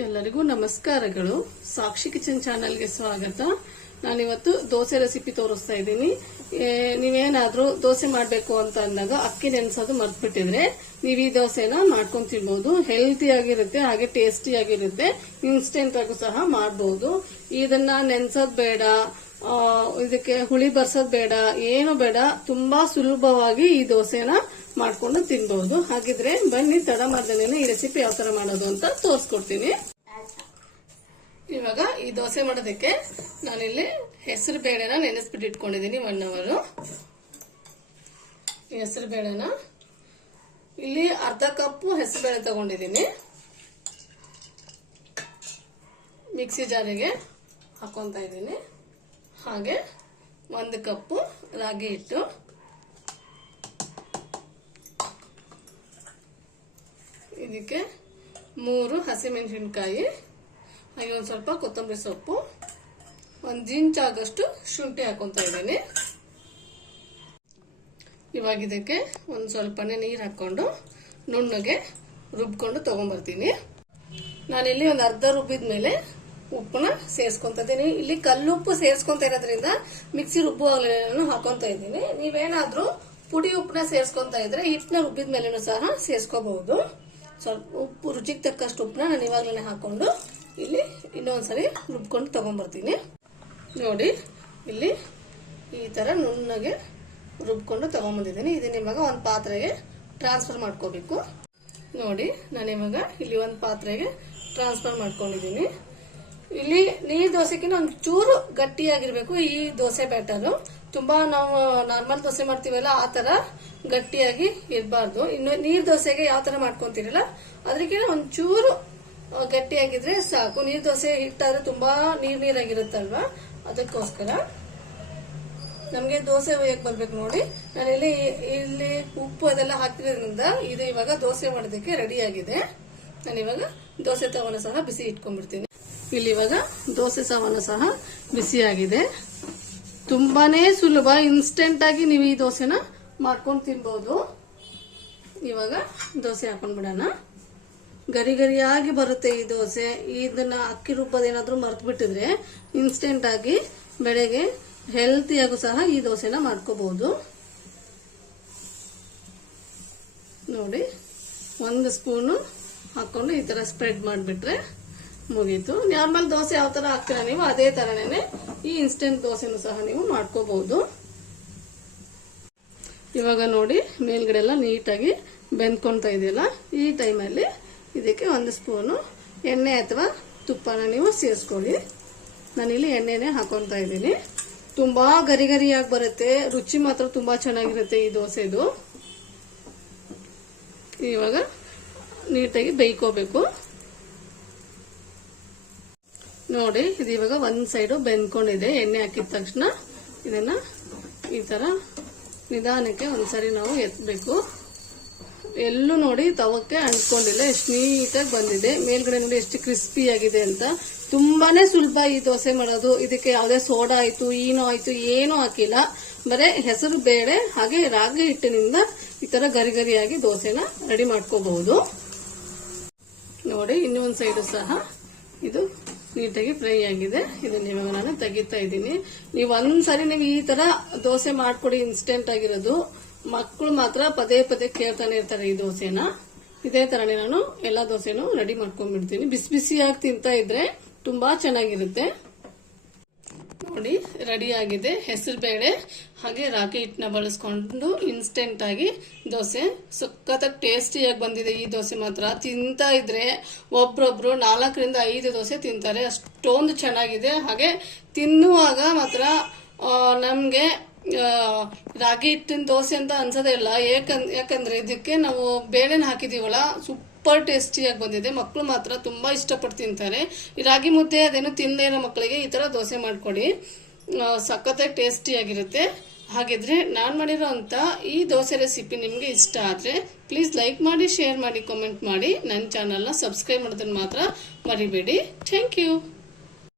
ಎಲ್ಲರಿಗೂ ನಮಸ್ಕಾರಗಳು. ಸಾಕ್ಷಿ ಕಿಚನ್ ಚಾನಲ್ಗೆ ಸ್ವಾಗತ. ನಾನಿವತ್ತು ದೋಸೆ ರೆಸಿಪಿ ತೋರಿಸ್ತಾ ಇದ್ದೀನಿ. ನೀವೇನಾದ್ರೂ ದೋಸೆ ಮಾಡಬೇಕು ಅಂತ ಅಂದಾಗ ಅಕ್ಕಿ ನೆನೆಸೋದು ಮರ್ತ್ಬಿಟ್ಟಿದ್ರೆ ನೀವು ಈ ದೋಸೆನ ಮಾಡ್ಕೊಂಡ್ ತಿನ್ಬಹುದು ಹೆಲ್ತಿ ಆಗಿರುತ್ತೆ, ಹಾಗೆ ಟೇಸ್ಟಿ ಆಗಿರುತ್ತೆ. ಇನ್ಸ್ಟೆಂಟ್ ಆಗೂ ಸಹ ಮಾಡಬಹುದು ಇದನ್ನ ನೆನೆಸೋದು ಬೇಡ. ಇದಕ್ಕೆ ಹುಳಿ ಬರ್ಸೋದ್ ಬೇಡ. ಏನು ಬೇಡ. ತುಂಬಾ ಸುಲಭವಾಗಿ ಈ ದೋಸೆನ ಮಾಡ್ಕೊಂಡು ತಿನ್ಬಹುದು. ಹಾಗಿದ್ರೆ ಬನ್ನಿ, ತಡ ಮಾಡ್ದೇನೆ ಈ ರೆಸಿಪಿ ಯಾವ ತರ ಮಾಡೋದು ಅಂತ ತೋರಿಸ್ಕೊಡ್ತೀನಿ. ಇವಾಗ ಈ ದೋಸೆ ಮಾಡೋದಕ್ಕೆ ನಾನಿಲ್ಲಿ ಹೆಸರು ಬೇಳೆನ ನೆನೆಸ್ಬಿಟ್ಟು ಇಟ್ಕೊಂಡಿದ್ದೀನಿ ಒನ್ ಅವರು ಹೆಸರು ಬೇಳೆನ. ಇಲ್ಲಿ ಅರ್ಧ ಕಪ್ಪು ಹೆಸರು ಬೇಳೆ ತಗೊಂಡಿದ್ದೀನಿ. ಮಿಕ್ಸಿ ಜಾರಿಗೆ ಹಾಕೊಂತ ಇದ್ದೀನಿ. ಹಾಗೆ ಒಂದು ಕಪ್ಪು ರಾಗಿ ಹಿಟ್ಟು. ಇದಕ್ಕೆ ಮೂರು ಹಸಿಮೆಣಸಿನ್ಕಾಯಿ, ಹಾಗೆ ಒಂದು ಸ್ವಲ್ಪ ಕೊತ್ತಂಬರಿ ಸೊಪ್ಪು, ಒಂದು ಇಂಚಾಗಷ್ಟು ಶುಂಠಿ ಹಾಕೊತಾ ಇದ್ದೀನಿ. ಇವಾಗ ಇದಕ್ಕೆ ಒಂದು ಸ್ವಲ್ಪನೇ ನೀರು ಹಾಕ್ಕೊಂಡು ನುಣ್ಣಗೆ ರುಬ್ಕೊಂಡು ತಗೊಂಬರ್ತೀನಿ. ನಾನಿಲ್ಲಿ ಒಂದು ಅರ್ಧ ರುಬ್ಬಿದ ಮೇಲೆ ಉಪ್ಪನ್ನ ಸೇರಿಸ್ಕೊಂತ ಇದ್ದೀನಿ. ಇಲ್ಲಿ ಕಲ್ಲುಪ್ಪು ಸೇರಿಸ್ಕೊಂತ ಇರೋದ್ರಿಂದ ಮಿಕ್ಸಿ ರುಬ್ಬು ನಾನು ಹಾಕೊಂತ ಇದ್ದೀನಿ. ನೀವೇನಾದ್ರೂ ಪುಡಿ ಉಪ್ಪನ್ನ ಸೇರಿಸ್ಕೊಂತ ಇದ್ರೆ ಹಿಟ್ಟನ್ನ ರುಬ್ಬಿದ ಮೇಲೆನೂ ಸಹ ಸೇರಿಸ್ಕೋಬಹುದು. ಸ್ವಲ್ಪ ಉಪ್ಪು, ರುಚಿಗೆ ತಕ್ಕಷ್ಟು ಉಪ್ಪನ್ನ ನಾನು ಇವಾಗಲೇ ಹಾಕೊಂಡು ಇಲ್ಲಿ ಇನ್ನೊಂದ್ಸರಿ ರುಬ್ಕೊಂಡು ತಗೊಂಬರ್ತೀನಿ. ನೋಡಿ, ಇಲ್ಲಿ ಈ ತರ ನುಣ್ಣಗೆ ರುಬ್ಕೊಂಡು ತಗೊಂಬಂದಿದ್ದೀನಿ. ಇದನ್ನ ಇವಾಗ ಒಂದು ಪಾತ್ರೆಗೆ ಟ್ರಾನ್ಸ್ಫರ್ ಮಾಡ್ಕೋಬೇಕು. ನೋಡಿ, ನಾನು ಇವಾಗ ಇಲ್ಲಿ ಒಂದು ಪಾತ್ರೆಗೆ ಟ್ರಾನ್ಸ್ಫರ್ ಮಾಡ್ಕೊಂಡಿದ್ದೀನಿ. ಇಲ್ಲಿ ನೀರ್ ದೋಸೆಗಿನ ಒಂದು ಚೂರು ಗಟ್ಟಿಯಾಗಿರ್ಬೇಕು ಈ ದೋಸೆ ಬ್ಯಾಟರ್ ತುಂಬಾ ನಾವು ನಾರ್ಮಲ್ ದೋಸೆ ಮಾಡ್ತೀವಲ್ಲ ಆ ತರ ಗಟ್ಟಿಯಾಗಿ ಇರಬಾರ್ದು. ಇನ್ನು ನೀರ್ ದೋಸೆಗೆ ಯಾವ ತರ ಮಾಡ್ಕೊಂತೀರಲ್ಲ ಅದಕ್ಕಿಂತ ಒಂದ್ ಚೂರು ಗಟ್ಟಿಯಾಗಿದ್ರೆ ಸಾಕು. ನೀರ್ ದೋಸೆ ಹಿಟ್ಟಾದ್ರೆ ತುಂಬಾ ನೀರ್ ನೀರಾಗಿರುತ್ತಲ್ವಾ? ಅದಕ್ಕೋಸ್ಕರ. ನಮಗೆ ದೋಸೆ ಒಯ್ಯಕ್ ಬರ್ಬೇಕು ನೋಡಿ. ನಾನು ಇಲ್ಲಿ ಇಲ್ಲಿ ಉಪ್ಪು ಅದೆಲ್ಲ ಹಾಕಿರೋದ್ರಿಂದ ಇದು ಇವಾಗ ದೋಸೆ ಮಾಡೋದಕ್ಕೆ ರೆಡಿ ಆಗಿದೆ. ನಾನು ಇವಾಗ ದೋಸೆ ತವನ ಸಹ ಬಿಸಿ ಇಟ್ಕೊಂಡ್ಬಿಡ್ತೀನಿ. ಇಲ್ಲಿ ಇವಾಗ. ದೋಸೆ ಸಾಮಾನು ಸಹ ಬಿಸಿಯಾಗಿದೆ ತುಂಬಾನೇ ಸುಲಭ ಇನ್ಸ್ಟೆಂಟ್ ಆಗಿ ನೀವು ಈ ದೋಸೆನ ಮಾಡ್ಕೊಂಡು ತಿನ್ಬಹುದು ಇವಾಗ ದೋಸೆ ಹಾಕೊಂಡ್ಬಿಡೋಣ ಗರಿ ಗರಿಯಾಗಿ ಬರುತ್ತೆ ಈ ದೋಸೆ. ಇದನ್ನ ಅಕ್ಕಿ ರೂಪದೇನಾದ್ರೂ ಮರ್ತು ಬಿಟ್ಟಿದ್ರೆ ಇನ್ಸ್ಟೆಂಟ್ ಆಗಿ ಬೆಳಗ್ಗೆ ಹೆಲ್ತಿಯಾಗೂ ಸಹ ಈ ದೋಸೆನ ಮಾಡ್ಕೋಬಹುದು ನೋಡಿ, ಒಂದು ಸ್ಪೂನು ಹಾಕೊಂಡು ಈ ತರ ಸ್ಪ್ರೆಡ್ ಮಾಡಿಬಿಟ್ರೆ ಮುಗೀತು. ನಾರ್ಮಲ್ ದೋಸೆ ಯಾವ ತರ ಹಾಕ್ತೀರಾ ನೀವು, ಅದೇ ತರನೇ ಈ ಇನ್ಸ್ಟೆಂಟ್ ದೋಸೆನೂ ಸಹ ನೀವು ಮಾಡ್ಕೋಬಹುದು. ಇವಾಗ ನೋಡಿ, ಮೇಲ್ಗಡೆ ಎಲ್ಲ ನೀಟಾಗಿ ಬೆಂದ್ಕೊಂತ ಇದೆಯಲ್ಲ, ಈ ಟೈಮಲ್ಲಿ ಇದಕ್ಕೆ ಒಂದು ಸ್ಪೂನು ಎಣ್ಣೆ ಅಥವಾ ತುಪ್ಪನ ನೀವು ಸೇರಿಸ್ಕೊಳ್ಳಿ. ನಾನಿಲ್ಲಿ ಎಣ್ಣೆನೇ ಹಾಕೊತಾ ಇದ್ದೀನಿ. ತುಂಬಾ ಗರಿ ಗರಿಯಾಗಿ ಬರುತ್ತೆ. ರುಚಿ ಮಾತ್ರ ತುಂಬಾ ಚೆನ್ನಾಗಿರುತ್ತೆ ಈ ದೋಸೆದು. ಇವಾಗ ನೀಟಾಗಿ ಬೇಯ್ಕೋಬೇಕು. ನೋಡಿ, ಇದು ಇವಾಗ ಒಂದ್ ಸೈಡು ಬೆಂದ್ಕೊಂಡಿದೆ, ಎಣ್ಣೆ ಹಾಕಿದ ತಕ್ಷಣ ಇದನ್ನ ಈ ತರ ನಿಧಾನಕ್ಕೆ ಒಂದ್ಸರಿ ನಾವು ಎತ್ತಬೇಕು ಎಲ್ಲೂ ನೋಡಿ ತವಕ್ಕೆ ಅಂಟ್ಕೊಂಡಿಲ್ಲ, ಎಷ್ಟು ನೀಟಾಗಿ ಬಂದಿದೆ. ಮೇಲ್ಗಡೆ ನೋಡಿ ಎಷ್ಟು ಕ್ರಿಸ್ಪಿ ಆಗಿದೆ ಅಂತ. ತುಂಬಾನೇ ಸುಲಭ ಈ ದೋಸೆ ಮಾಡೋದು. ಇದಕ್ಕೆ ಯಾವುದೇ ಸೋಡಾ ಆಯ್ತು ಏನೋ ಆಯ್ತು, ಏನೂ ಹಾಕಿಲ್ಲ. ಬರೀ ಹೆಸರು ಬೇಳೆ, ಹಾಗೆ ರಾಗಿ ಹಿಟ್ಟಿನಿಂದ ಈ ತರ ಗರಿ ಗರಿಯಾಗಿ ದೋಸೆನ ರೆಡಿ ಮಾಡ್ಕೋಬಹುದು. ನೋಡಿ, ಇನ್ನೊಂದು ಸೈಡು ಸಹ ಇದು ನೀಟಾಗಿ ಫ್ರೈ ಆಗಿದೆ. ಇದನ್ನ ಇವಾಗ ನಾನು ತೆಗಿತಾ ಇದ್ದೀನಿ. ನೀವು ಒಂದ್ಸರಿ ನೀವು ಈ ತರ ದೋಸೆ ಮಾಡ್ಕೊಡಿ ಇನ್ಸ್ಟೆಂಟ್ ಆಗಿರೋದು. ಮಕ್ಕಳು ಮಾತ್ರ ಪದೇ ಪದೇ ಕೇಳ್ತಾನೆ ಇರ್ತಾರೆ ಈ ದೋಸೆನ. ಇದೇ ತರನೇ ನಾನು ಎಲ್ಲಾ ದೋಸೆನೂ ರೆಡಿ ಮಾಡ್ಕೊಂಡ್ಬಿಡ್ತೀನಿ. ಬಿಸಿ ಬಿಸಿಯಾಗಿ ತಿಂತಾ ಇದ್ರೆ ತುಂಬಾ ಚೆನ್ನಾಗಿರುತ್ತೆ. ನೋಡಿ, ರೆಡಿ ಆಗಿದೆ. ಹೆಸರು ಬೇಳೆ, ಹಾಗೆ ರಾಗಿ ಹಿಟ್ಟನ್ನ ಬಳಸ್ಕೊಂಡು ಇನ್ಸ್ಟೆಂಟ್ ಆಗಿ ದೋಸೆ. ಸಖತ್ತಾಗಿ ಟೇಸ್ಟಿಯಾಗಿ ಬಂದಿದೆ ಈ ದೋಸೆ ಮಾತ್ರ. ತಿಂತಾ ಇದ್ರೆ ಒಬ್ರೊಬ್ರು ನಾಲ್ಕರಿಂದ ಐದು ದೋಸೆ ತಿಂತಾರೆ. ಅಷ್ಟೊಂದು ಚೆನ್ನಾಗಿದೆ. ಹಾಗೆ ತಿನ್ನುವಾಗ ಮಾತ್ರ ನಮಗೆ ರಾಗಿ ಹಿಟ್ಟಿನ ದೋಸೆ ಅಂತ ಅನ್ಸೋದೇ ಇಲ್ಲ. ಯಾಕಂದ್ ಯಾಕಂದ್ರೆ ಇದಕ್ಕೆ ನಾವು ಬೇಳೆನ ಹಾಕಿದೀವಲ್ಲ ಸೂಪರ್ ಟೇಸ್ಟಿಯಾಗಿ ಬಂದಿದೆ. ಮಕ್ಕಳು ಮಾತ್ರ ತುಂಬಾ ಇಷ್ಟಪಟ್ಟು ತಿಂತಾರೆ. ಈ ರಾಗಿ ಮುದ್ದೆ, ಅದೇನು ತಿನ್ನದೇ ಇರೋ ಮಕ್ಕಳಿಗೆ, ಈ ತರ ದೋಸೆ ಮಾಡಿಕೊಡಿ. ಸಖತ್ತಾಗಿ ಟೇಸ್ಟಿಯಾಗಿರುತ್ತೆ. ಹಾಗಿದ್ರೆ ನಾನು ಮಾಡಿರೋ ಅಂತ ಈ ದೋಸೆ ರೆಸಿಪಿ ನಿಮಗೆ ಇಷ್ಟ ಆದರೆ ಪ್ಲೀಸ್ ಲೈಕ್ ಮಾಡಿ, ಶೇರ್ ಮಾಡಿ, ಕಮೆಂಟ್ ಮಾಡಿ. ನನ್ನ ಚಾನಲ್ನ ಸಬ್ಸ್ಕ್ರೈಬ್ ಮಾಡೋದನ್ನ ಮಾತ್ರ ಮರಿಬೇಡಿ. Thank you.